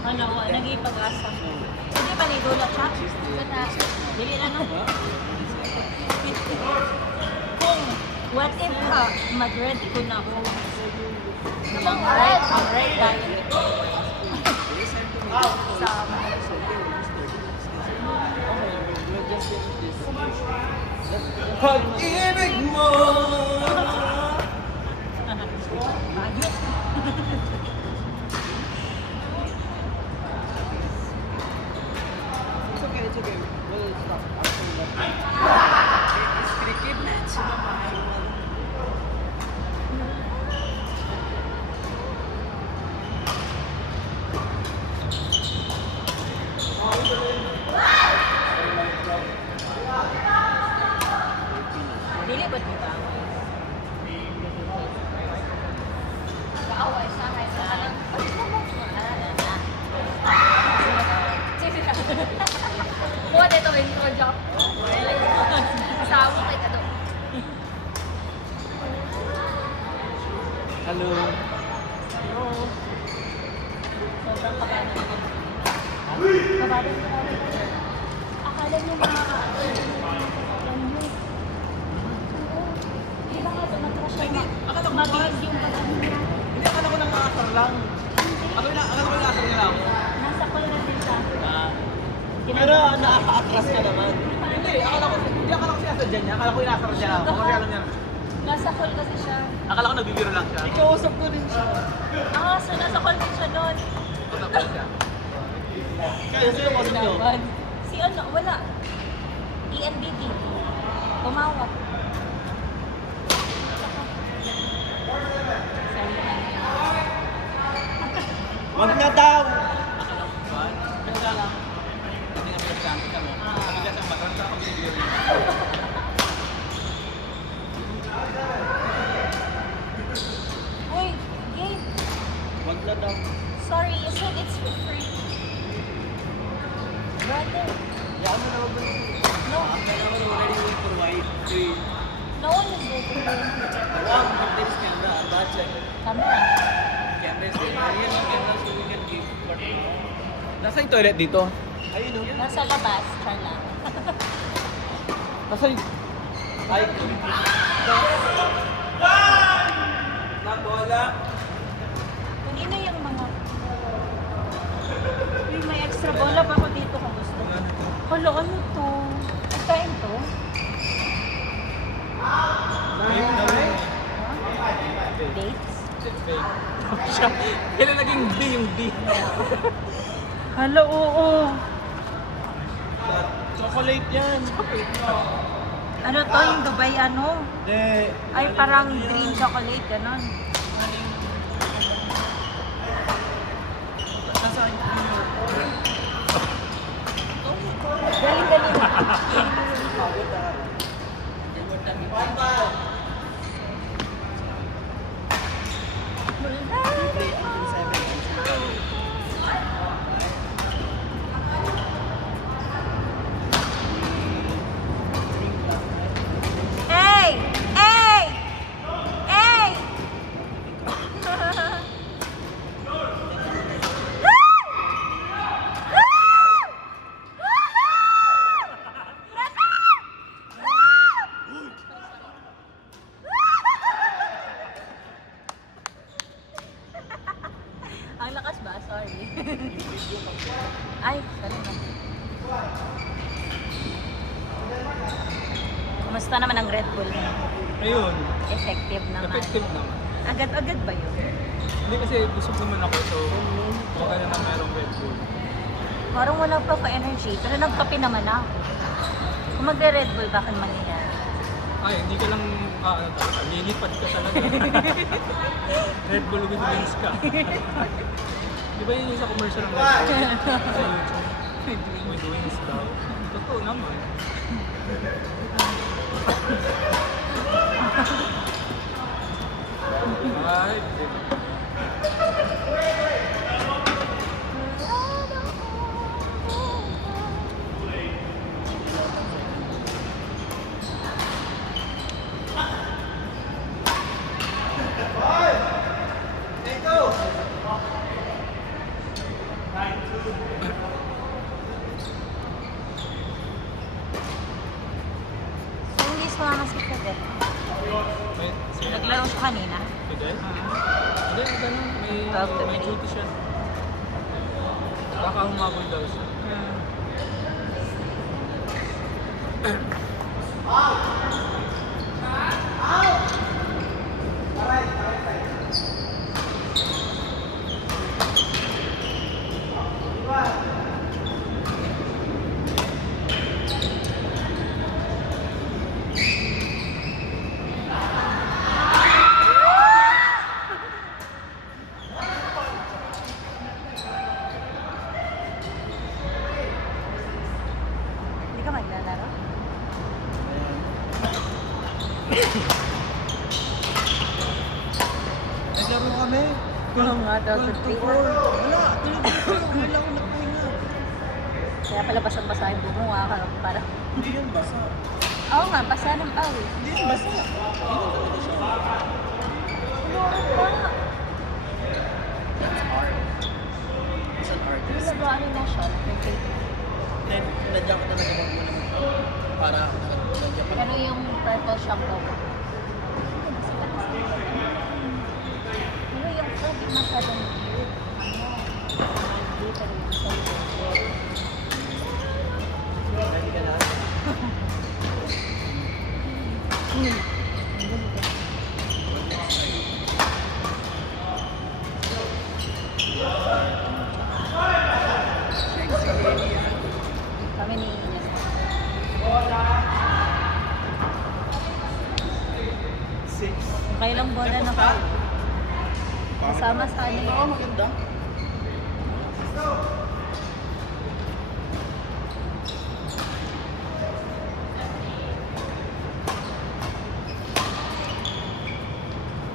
Ano, nag-ipag-asa. Hindi pa nidulot siya? Dili na no? Kung, what if mag-red ko na ako? Mag-red diet. Sa Pag-ibig mo. It's okay, it's okay. We'll stop after that. It's cricket match. dili ba di ba? Kaaway sa akin sa alam. Kuha dito intro job. Sawa kay kado. Hello. Hello. Sobrang kabado ko. Kabado ko. Akala niyo di ba nga tumatras siya? Mabilis yung pag-ano niya. Hindi, akala ko nang aasar lang. Akala ko nang aasar nila ako. Nasa call na din siya. Pero nakaka-atras ka naman. Hindi, akala ko sinasadya niya. Akala ko inasar niya ako. Kasi alam niya. Nasa call kasi siya. Akala ko nagbibiro lang siya. Ikausap ko rin siya. So nasa call din siya doon. Ikausap siya. Kaya sino ko niyo? Si ano, wala. ENBD. Tumawag. Wag na daw! Ganda lang. Hindi na pinagsampi kami. Nabigas ang baton sa pagbibiro. Uy, Gabe. Wag na daw. Sorry, you said it's for free. Brother. Yan mo na wag na. No. After naman already wait for white. Three. No one is there. One, but there is camera. Bacha. Camera. Camera is there. Ayan ang camera so we can give. Nasaan yung toilet dito? Ayun o. Nasa labas. Char lang. Nasaan yung... Ay, Nabola. Kanina yung mga... Uy, may extra bola pa ako dito kung gusto. Hala, ano to? Pagkain to? Dates? Kailan naging B yung D? Hala, oo. Chocolate yan. Ano to? Yung Dubai ano? Hindi. Ay, parang green chocolate, ganon. Nasaan yung Galing-galing. Hey! Hey! Hey! Ang lakas ba? Sorry. Ay, sorry na. Kumusta naman ang Red Bull? Ayun. Effective naman. Effective naman. Agad-agad ba yun? Hindi kasi busog naman ako so baka na mayroong Red Bull. Parang wala pa ka-energy, pero nagkape naman ako. Kung magre-Red Bull, bakit mangyayari? Ay, hindi ka lang ano talaga, lilipad ka talaga. Red Bull with wings ka. Di ba yun yung sa commercial ng Red Bull? Sa YouTube. With wings daw. Totoo naman. Ay, So, hindi sumama si Fidel. May, Naglaro siya kanina. Fidel? Hindi, ganun. May duty siya. Baka humabol daw siya. Hindi ka maglalaro? Naglaro kami. Oo nga, 12 to 4. Wala. Wala akong nakuha. Kaya pala basang-basa yung bumuha ka para... Hindi yan basa. Oo nga, basa ng awit. Hindi yan basa. Hindi yan talaga siya. That's art. It's an artist. Ano na siya? Then, nadya ko talaga muna para nadya ko. Pero yung purple shampoo ko. Pero yung hindi masyadong cute. Hindi pero yung sa Ready ka na? Kami ni Ines. Six. Kailang buwan na kayo. Kasama sa ano Oo, yun. maganda.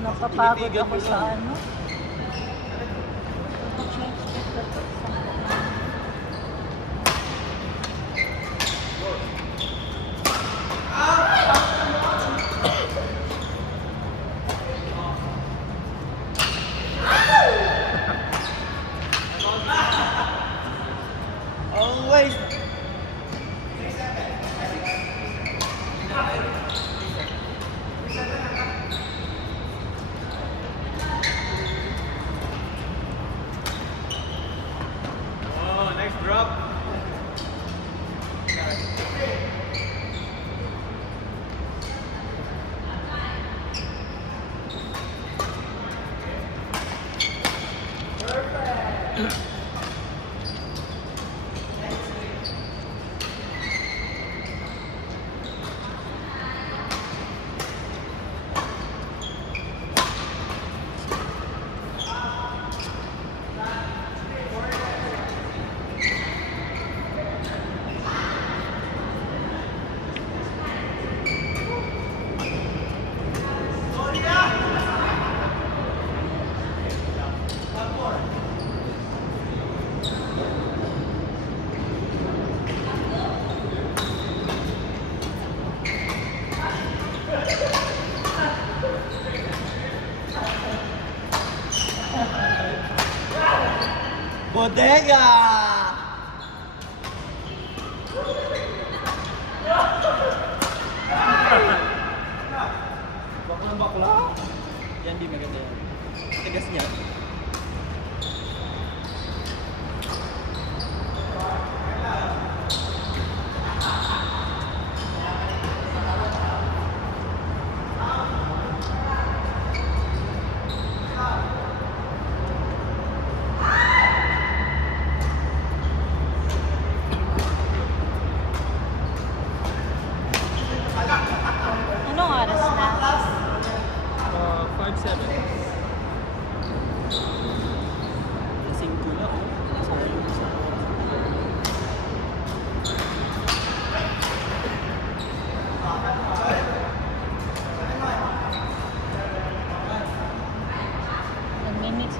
Napapagod ako sa ano. Change the Always. Oh, nice drop. Bodega! Bakla bakla? Yan di maganda yan. Tigas niya. Anong oras na? 5-7. Lasing ko na. Sayang sa oras. Nag-minutes.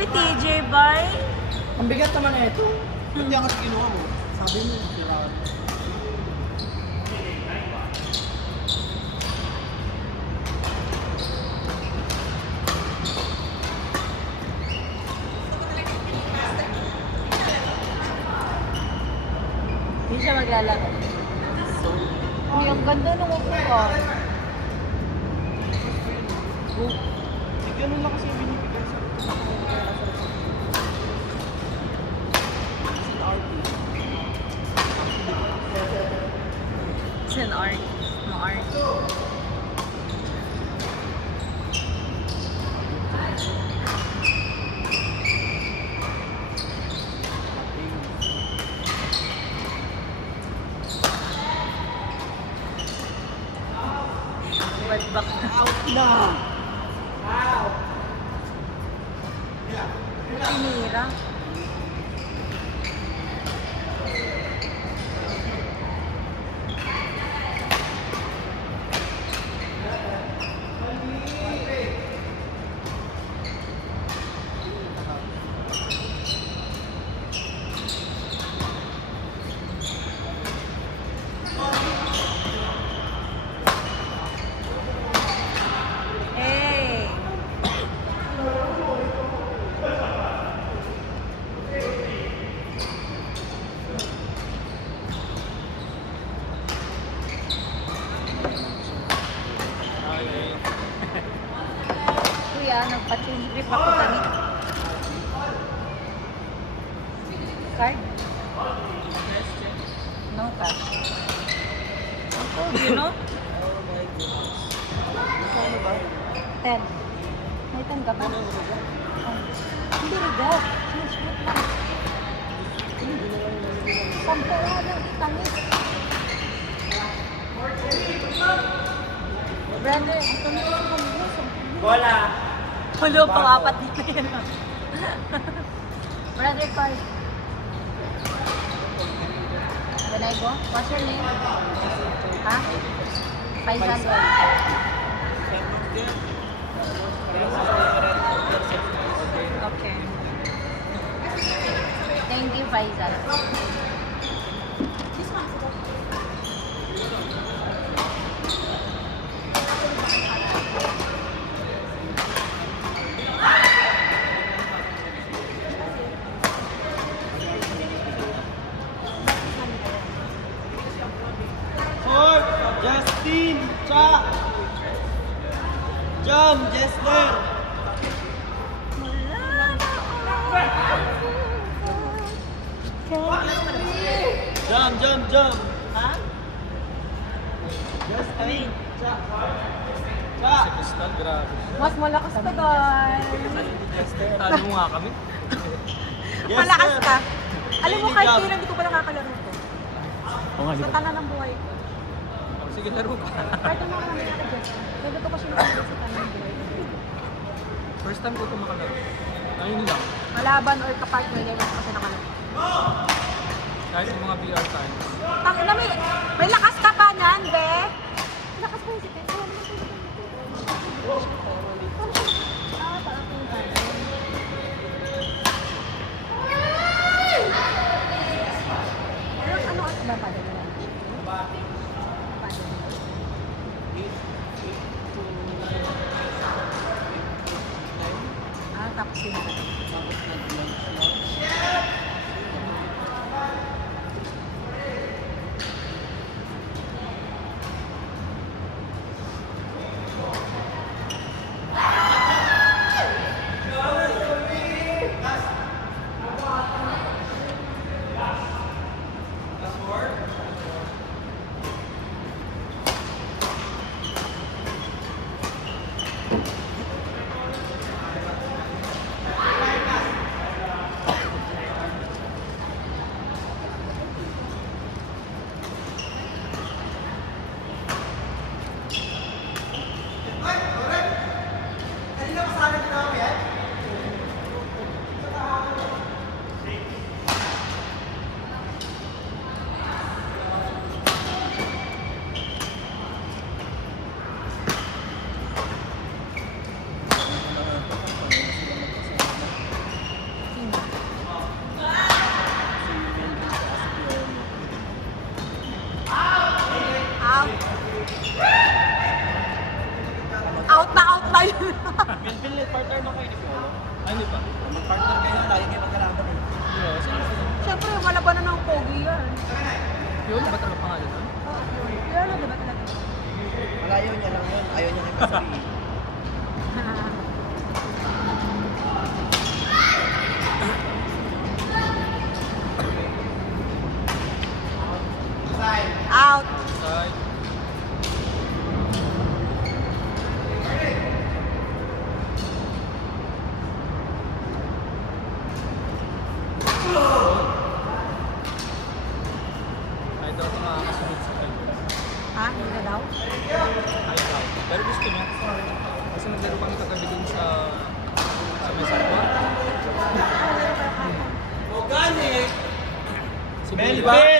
Grabe, TJ Bay. Ang bigat naman na ito. Hindi ako kinuha mo. Sabi mo, sirado. Hindi siya maglalaro. Uy, ang ganda ng upuan. Ganun lang kasi binibigay sa It's an art. No art. What back out na! tinira? Hey! Okay. Kuya, nagpa-change grip ako kami. Card? No cash. I told you, no? Oh my goodness. Ano ba? 10. May 10 ka ba? Oh. Hindi rin change grip lang. Sampo nga lang itamis. Brother, ang tamis ko mo. Bola! Hulo, pang-apat dito yan. Brother Carl. When I go, what's your name? Ha? Faisal. Okay. Thank you, Faisal. Ford! Justin! Cha! Jump! Jester! Jump! Ha? Justin! Cha! Si Cha! Crystal, grabe. Mas malakas ka, guys. Talo mo nga kami. Yes, Malakas sir. ka. Alam mo, Daily kahit job. kailan hindi ko pa nakakalaro to. Oo nga, Sa tanan ng buhay ko. Sige, laro ka. Kahit ang mga kami naka-Jess. Pwede ko pa siya nakakalaro sa tanan ng buhay ko. First time ko ito makalaro. Ayun lang. Malaban or kapartner, ganyan ko kasi nakalaro. Kahit yung mga VR times. Tangin na, may lakas ka pa nan, be? Lakas pa yung si Tito. Ano at ba pa dala? Tapos yun. Out na yun. Phil, partner mo kayo ni Piolo. Ay, di ba? Mag-partner kayo, lagi kayo magkalaban eh. Yeah, sino sila? Siyempre, malabanan ng pogi yan. Yun, ba talaga pangalan nun? Oo, yun. Yun, di ba talaga? Malayo niya lang yun. Ayaw niya kayo kasabihin. Out. Side. Ay, daw ito makakasunod sa kayo. Ha? Hindi na daw? Ay, daw. Pero gusto niya. Kasi naglaro kami kagabi dun sa mesa ko. Si Bel, Bel, Bel!